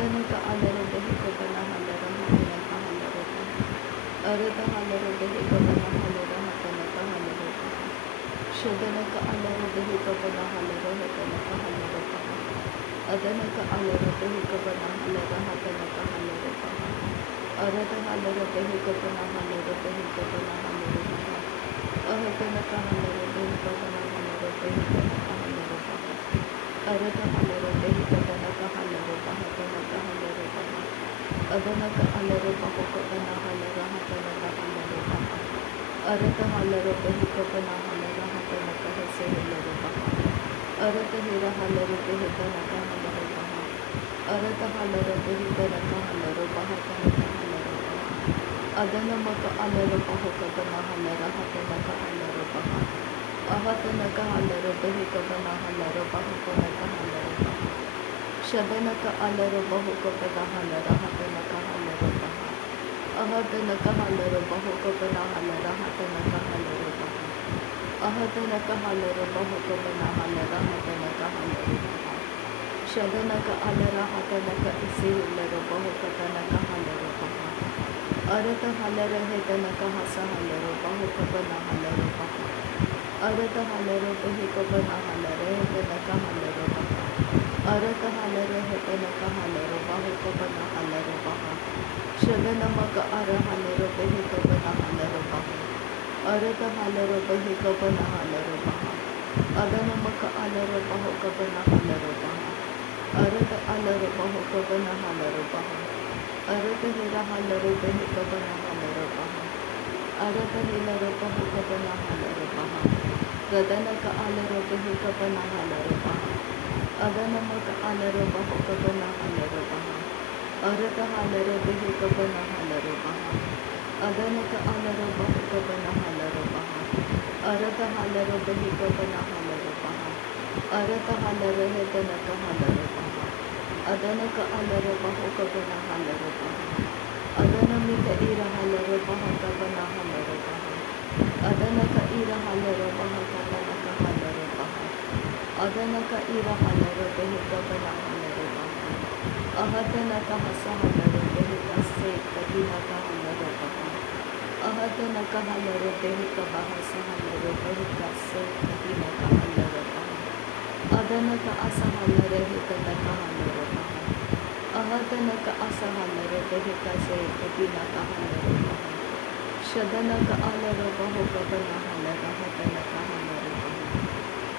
Adanaka alaro behikabana halara hatanaka halaro Arada halaro behikabana halara hatanaka halaro Shadanaka alaro behikabana halara hatanaka halaro Adanaka alaro behikabana halara hatanaka halaro Arada halaro behikabana halaro behikabana halaro Ahatanaka halaro behikabana halaro behikabana halaro Arada halaro behikatanaka halaro bahatanaka halaro Adanaka halaro bahukabana halara hatanaka halaro Arada halaro behikabana halara hatanaka hase halaro Arada hira halaro behikanaka halaro Arada halaro behikanaka halaro bahatanaka halaro Adanamaka alaro bahukabana halara hatanaka halaro Ahatanaka halaro behikabana halaro bahatanaka halaro Shadanaka alaro bahukabana halara hatanaka halaro Ahatanaka halaro bahukabana halara hatanaka halaro Ahatanaka halaro bahukabana halara hatanaka halaro Shadanaka alara hatanaka isi halaro bahukatanaka halaro Arata halara hetanaka hasa halaro bahukabana halaro Arata halaro behikabana halara hetanaka halaro Arata halaro hetanaka halaro bahukabana halaro Shadanamaka ara halaro behikabana halaro Arata halaro behikabana halaro Adanamaka alaro bahukabana halaro Arata alaro bahukabana halaro Arata hira halaro behikabana halaro Arata hilaro bahukabana halaro Radanaka alaro behikabana halaro Adanamaka alaro bahukabana halaro Arata halaro behikabana halaro Adanaka alaro bahukabana halaro Arata halaro behikabana halaro Arata halaro hetanaka halaro Adanaka alaro bahukabana halaro Adanamika ira halaro bahukabana halaro Adanaka ira halaro bahukabana halaro Adanaka ira halaro behikabana halaro Ahatanaka hasa halaro behikase kadinaka halaro Ahatanaka halaro behikabahasa halaro behikase kadinaka halaro Adanaka asa halaro hetanaka halaro Ahatanaka asa halaro behikase kadinaka halaro Shadanaka alaro bahukabana halara hatanaka halaro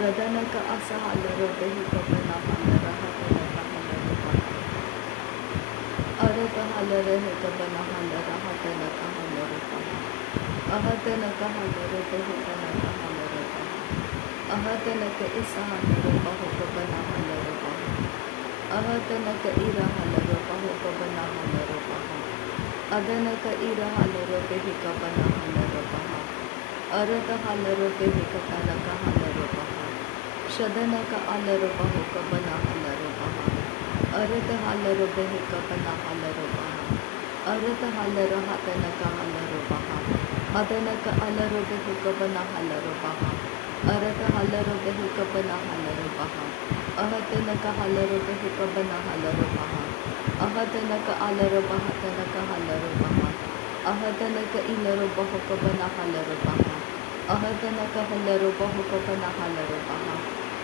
Radanaka asa halaro behikabana halara hatanaka halaro Arata halaro hekabana halara hatanaka halaro Ahatanaka halaro behikanaka halaro Ahatanaka isa halaro bahukabana halaro Ahatanaka ira halaro bahukabana halaro Adanaka ira halaro behikabana halaro Arata halaro behikatanaka halaro Shadanaka alaro bahukabana halaro Arata halaro behikabana halaro Arata halaro hatanaka halaro Adanaka alaro behikabana halaro Arata halaro behikabana halaro Ahatanaka halaro behikabana halaro Ahatanaka alaro bahatanaka halaro Ahatanaka ilaro bahukabana halaro Ahatanaka halaro bahukabana halaro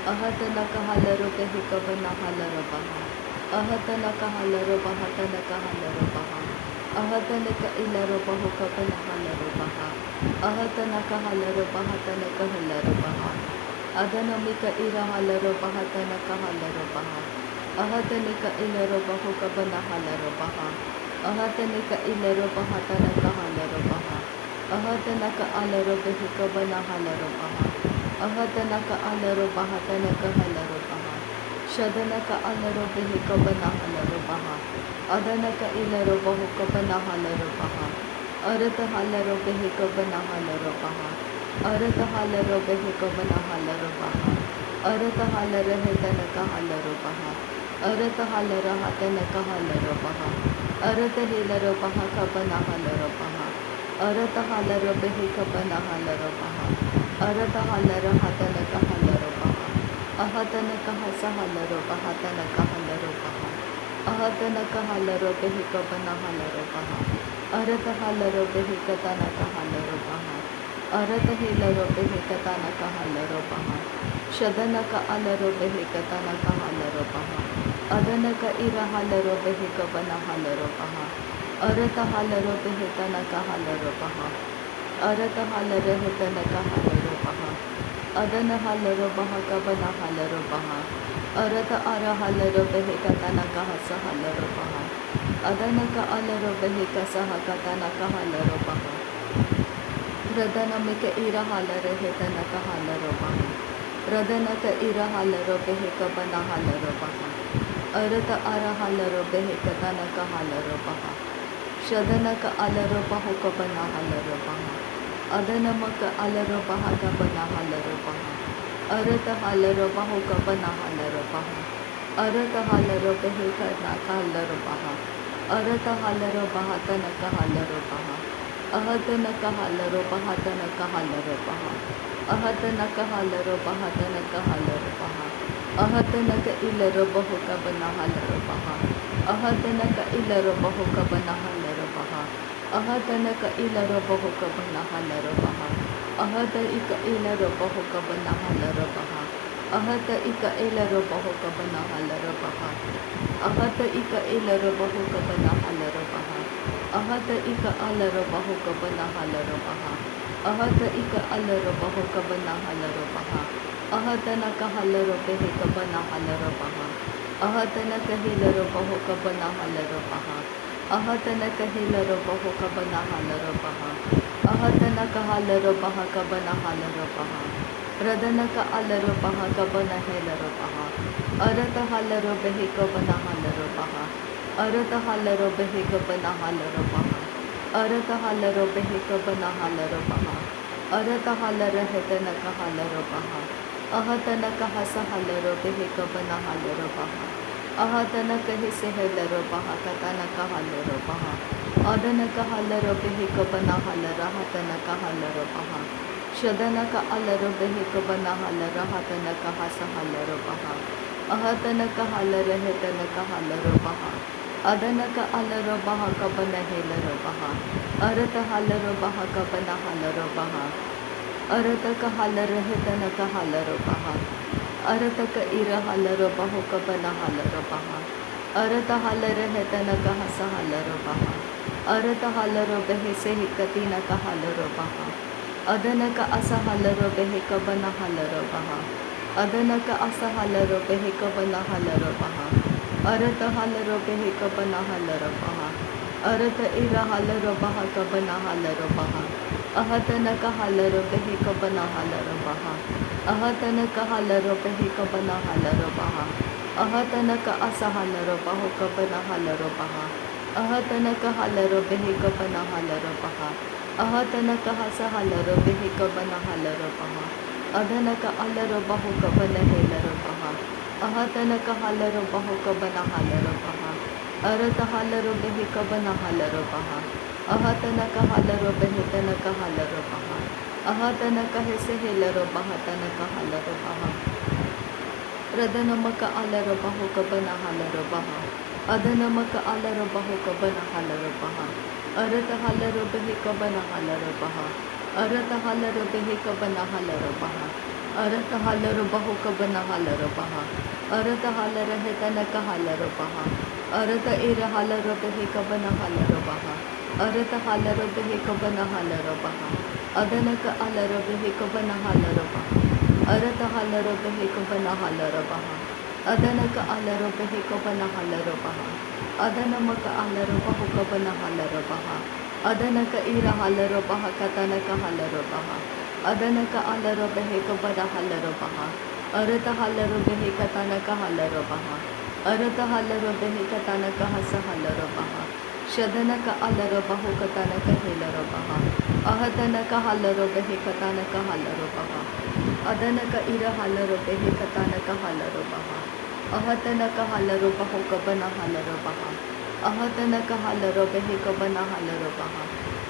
Ahatanaka halaro behikabana halaro Ahatanaka halaro bahatanaka halaro Ahatanaka ilaro bahukabana halaro Ahatanaka halaro bahatanaka halaro Adanamika ira halaro bahatanaka halaro Ahatanaka ilaro bahukabana halaro Ahatanaka ilaro bahatanaka halaro Ahatanaka alaro behikabana halaro Ahatanaka alaro bahatanaka halaro Shadanaka alaro behikabana halaro Adanaka ilaro bahukabana halaro Arata halaro behikabana halaro Arata halaro behikabana halaro Arata halaro hetanaka halaro Arata halaro hatanaka halaro Arata hilaro bahakabana halaro Arata halaro behikabana halaro Arata halaro hatanaka halaro Ahatanaka hasa halaro bahatanaka halaro Ahadana kahalaro behika bana halaro baha. Arata halaro behika tanaka halaro baha. Arata hilaro behika tanaka halaro baha. Shadanaka alaro behika tanaka halaro baha. Adanaka ira halaro behika bana halaro baha. Arata halaro behika tanaka halaro baha. Arata halaro hitanaka halaro baha. Adana halaro baha kabana halaro baha. Arata ara halaro behika tanaka hasa halaro baha. Adanaka alaro behika sahaka tanaka halaro baha. Radana mika ira halaro hitanaka halaro baha. Radanaka ira halaro behika bana halaro baha. Arata ara halaro behika tanaka halaro baha. Shadanaka alaro bahu kabana halaro baha. Adanamaka alaro baha kabana halaro baha. Arata halaro bahu kabana halaro baha. Arata halaro behika naka halaro baha. Arata halaro baha tanaka halaro baha. Ahatanaka halaro baha tanaka halaro baha. Ahatanaka halaro baha tanaka halaro baha. Ahatanaka ilaro bahu kabana halaro baha. Ahatanaka ilaro bahu kabana halaro baha. Ahatanaka ilaro bahu kabana halaro baha. Ahata ika ilaro bahu kabana halaro baha. Ahata ika ilaro bahu kabana halaro baha. Ahata ika ilaro bahu kabana halaro baha. Ahata ika alaro bahu kabana halaro baha. Ahata ika alaro bahu kabana halaro baha. Ahatanaka halaro behe kabana halaro baha. Ahatanaka hilaro bahu kabana halaro baha. Ahatanaka hilaro bahu kabana halaro baha. Ahatanaka halaro baha kabana halaro baha. Radanaka alaro baha kabana hilaro baha. Arata halaro behe kabana halaro baha. Arata halaro behe kabana halaro baha. Arata halaro behe kabana halaro baha. Arata halaro hetanaka halaro baha. Ahatanaka hasa halaro behe kabana halaro baha. Ahatanaka hise halaro baha katanaka halaro baha. Adanaka halaro behe kabana halaro hatanaka halaro baha. Shadanaka alaro behe kabana halaro hatanaka hasa halaro baha. Ahatanaka halaro hetanaka halaro baha. Adanaka alaro baha kabana helaro baha. Arata halaro baha kabana halaro baha. Arataka halaro hetanaka halaro baha. Arataka ira halaro bahu kabana halaro baha. Arata halaro hetanaka hasa halaro baha. Arata halaro behe sehi katinaka halaro baha. Adanaka asa halaro behe kabana halaro baha. Adanaka asa halaro behe kabana halaro baha. Arata halaro behe kabana halaro baha. Arata ira halaro baha kabana halaro baha. Ahatanaka halaro behe kabana halaro baha. Ahatanaka halaro behe kabana halaro baha. Ahatanaka asa halaro bahu kabana halaro baha. Ahatanaka halaro behe kabana halaro baha. Ahatanaka hasa halaro behe kabana halaro baha. Adanaka alaro bahu kabana helaro baha. Ahatanaka halaro bahu kabana halaro baha. Arata halaro behe kabana halaro baha. Ahatanaka halaro behe tanaka halaro baha. Ahatanaka hese helaro baha tanaka halaro baha. Radanamaka alaro bahu kabana halaro baha. Adanamaka alaro bahu kabana halaro baha. Arata halaro behe kabana halaro baha. Arata halaro behe kabana halaro baha. Arata halaro bahu kabana halaro baha. Arata halaro hetanaka halaro baha. Arata ira halaro behe kabana halaro baha. Arata halaro behe kabana halaro baha. Adanaka alaro behe kabana halaro baha. Arata halaro behe kabana halaro baha. Adanaka alaro behe kabana halaro baha. Adanamaka alaro bahu kabana halaro baha. Adanaka ira halaro baha katanaka halaro baha. Adanaka alaro behe kabana halaro baha. Arata halaro behe katanaka halaro baha. Arata halaro behe katanaka hasa halaro baha. Shadanaka alaro bahu katanaka helaro baha. Ahatanaka halaro behe katanaka halaro baha. Adanaka ira halaro behe katanaka halaro baha. Ahatanaka halaro bahu kabana halaro baha. Ahatanaka halaro behe kabana halaro baha.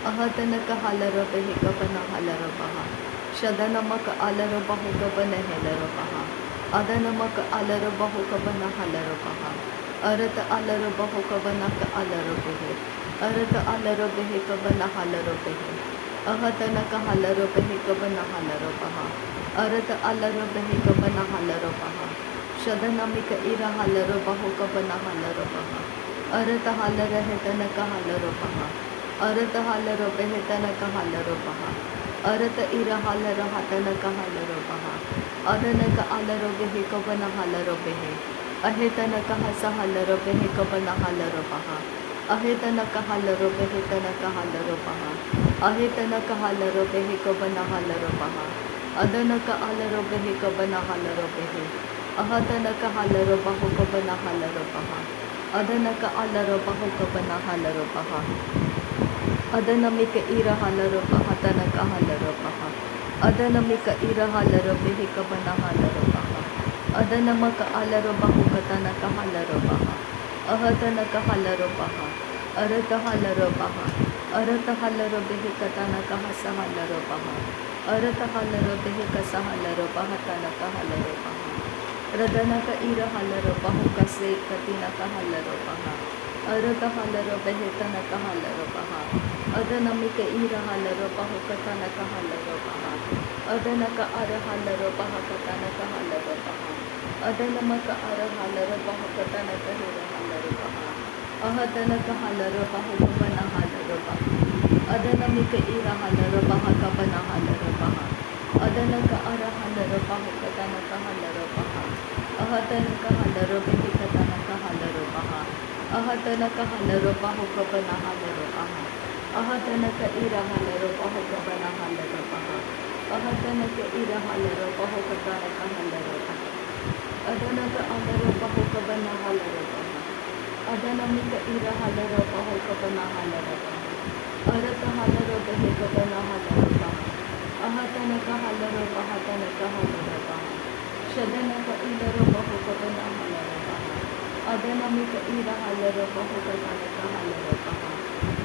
Ahatanaka halaro behe kabana halaro baha. Shadanamaka alaro bahu kabana helaro baha. Adanamaka alaro bahu kabana halaro baha. अरत अलरो बहु कबना का अलरो बेहे अरत अलरो बेहे कबना हलरो बेहे अहतन का हलरो बेहे कबना हलरो बहा अरत अलरो बेहे कबना हलरो बहा शदनमिक इरा हलरो बहु कबना हलरो बहा अरत हलर है तन का हलरो बहा अरत हलरो बेहे तन का हलरो बहा अरत इरा हलर हतन का हलरो बहा अदन का अलरो बेहे कबना हलरो बेहे अहेतन कह सहलरो बेहे कबना हलरो बहा अहेतन कहलरो बेहे तन कहलरो बहा अहेतन कहलरो बेहे कबना हलरो बहा अदन का अलरो बेहे कबना हलरो बेहे अहतन कहलरो बहु कबना हलरो बहा अदन का अलरो बहु कबना हलरो बहा अदनमिक इरा हलरो बहा तन कहलरो बहा अदनमिक इरा हलरो बेहे कबना हलरो बहा अदनमक अलरो बहु कतन कहलरो बहा अहतन कहलरो बहा अरत हलरो बहा अरत हलरो बेहे कतन कह सहलरो बहा अरत हलरो बेहे कसहलरो बहा तन कहलरो बहा रदन का इरा हलरो बहु कसे कतिन कहलरो बहा अरत हलरो बेहे तन कहलरो बहा अदनमिक इरा हलरो बहु कतन कहलरो बहा अदन का अर हलरो बहा कतन कहलरो बहा अदनमक अर हलरो बहु कतन कहरो हलरो बहा अहतन कहलरो बहु कबना हलरो बहा अदनमिक इरा हलरो बहा कबना हलरो बहा अदन का अर हलरो बहु कतन कहलरो बहा अहतन कहलरो बेहे कतन कहलरो बहा अहतन कहलरो बहु कबना हलरो बहा अहतन का इरा हलरो बहु कबना हलरो बहा अहतन का इरा हलरो बहु कतन कहलरो बहा अदन का अलरो बहु कबना हलरो बहा अदनमिक इरा हलरो बहु कबना हलरो बहा अरत हलरो बेहे कबना हलरो बहा अहतन का हलरो बहा तन कहलरो बहा शदन का इलरो बहु कबना हलरो बहा अदनमिक इरा हलरो बहु कतन कहलरो बहा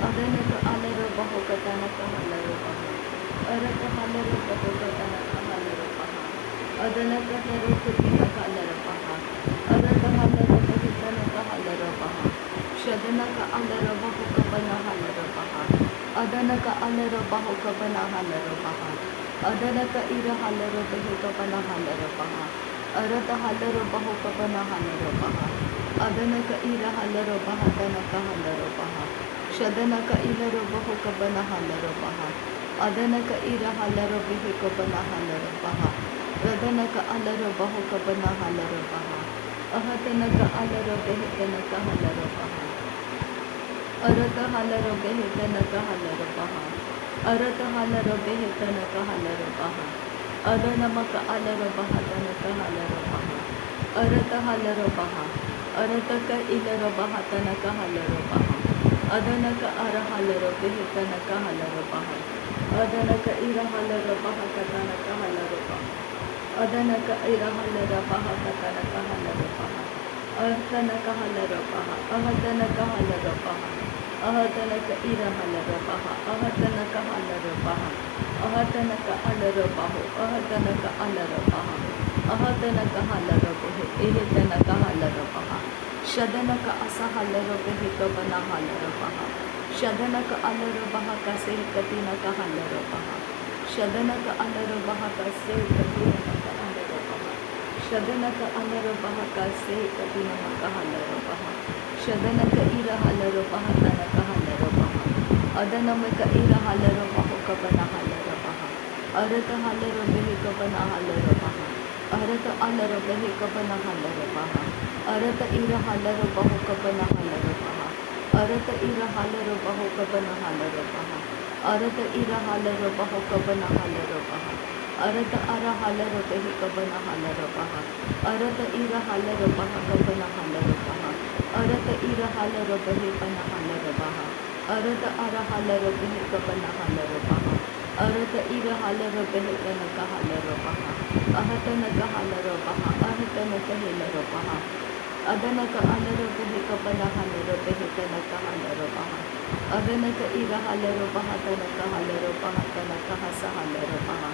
अदन का अलरो बहु कतन कहलरो बहा अरत हलरो बहु कतन कहलरो बहा अदन का हलरो कुतिन कहलरो बहा अरत हलरो बेहे तन कहलरो बहा शदन का अलरो बहु कबना हलरो बहा अदन का अलरो बहु कबना हलरो बहा अदन का इरा हलरो बेहे कबना हलरो बहा अरत हलरो बहु कबना हलरो बहा अदन का इरा हलरो बहा तन कहलरो बहा शदन का इलरो बहु कबना हलरो बहा अदन का इरा हलरो बेहे कबना हलरो बहा रदन का अलरो बहु कबना हलरो बहा अहतन का अलरो बेहे तन कहलरो बहा अरत हलरो बेहे तन कहलरो बहा अरत हलरो बेहे तन कहलरो बहा अदनमक अलरो बहा तन कहलरो बहा अरत हलरो बहा अरत का इलरो बहा तन कहलरो बहा अदन का अर हलरो बेहे तन कहलरो बहा अदन का इरा हलरो बहा कतन कहलरो बहा अदन का इरा हलरो बहा कतन कहलरो बहा अहतन कहलरो बहा अहतन कहलरो बहा अहतन का इरा हलरो बहा अहतन कहलरो बहा अहतन का अलरो बहो अहतन का अलरो बहा अहतन कहलरो बेहे एहतन कहलरो बहा शदन का असहलरो बेहे कबना हलरो बहा शदन का अलरो बहा कसे कतिन कहलरो बहा शदन का अलरो बहा कसे कतिन कहलरो बहा शदन का अलरो बहा कसे कतिन कहलरो बहा शदन का इरा हलरो बहा तन कहलरो बहा अदनम का इरा हलरो बहु कबना हलरो बहा अरत हलरो बेहे कबना हलरो बहा अरत अलरो बेहे कबना हलरो बहा अरत इरा हलरो बहु कबना हलरो बहा अरत इरा हलरो बहु कबना हलरो बहा अरत इरा हलरो बहु कबना हलरो बहा अरत अरा हलरो बेहे कबना हलरो बहा अरत इरा हलरो बहा कबना हलरो बहा अरत इरा हलरो बेहे कबना हलरो बहा अरत अरा हलरो बेहे कबना हलरो बहा अरत इरा हलरो बेहे तन कहलरो बहा अहतन कहलरो बहा अहतन कहलरो बहा अदन का अलरो बेहे कबना हलरो बेहे तन कहलरो बहा अदन का इरा हलरो बहा तन कहलरो बहा तन कह सहलरो बहा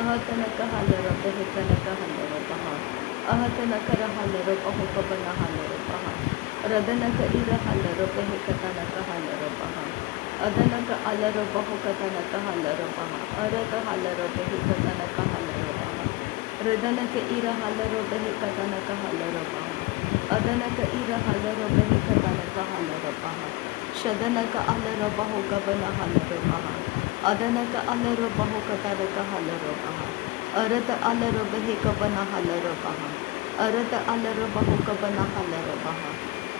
अहतन कहलरो बेहे तन कहलरो बहा अहतन कर हलरो बहु कबना हलरो बहा रदनक इर हलरो पे कतनक हलरो पहा अदनक अलरो बहु कतनक हलरो पहा अरत हलरो पे कतनक हलरो पहा रदनक इर हलरो पे कतनक हलरो पहा अदनक इर हलरो पे कतनक हलरो पहा शदनक अलरो बहु कबन हलरो पहा अदनक अलरो बहु कतनक हलरो पहा अरत अलरो पे कबन हलरो पहा अरत अलरो बहु कबन हलरो पहा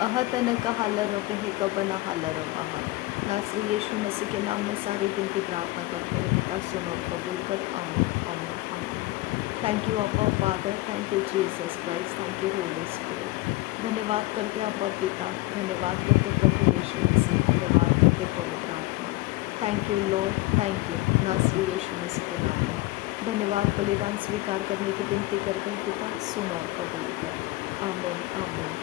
अहतनक हलरो पे कबन हलरो पहा। नासरी यीशु मसीह के नाम में सारी विनती प्रार्थना करते हैं, पिता सुनो कबूल कर, आमीन आमीन आमीन। थैंक यू अब्बा father, thank you Jesus Christ, thank you Holi spirit. धन्यवाद करते अब्बा पिता, धन्यवाद करते प्रभु यीशु मसीह, धन्यवाद करते पवित्र आत्मा। Thank you Lord, thank you नासरी यीशु मसीह के नाम में। धन्यवाद, बलिदान स्वीकार करने की विनती करते हैं पिता, सुनो कबूल कर, आमीन आमीन।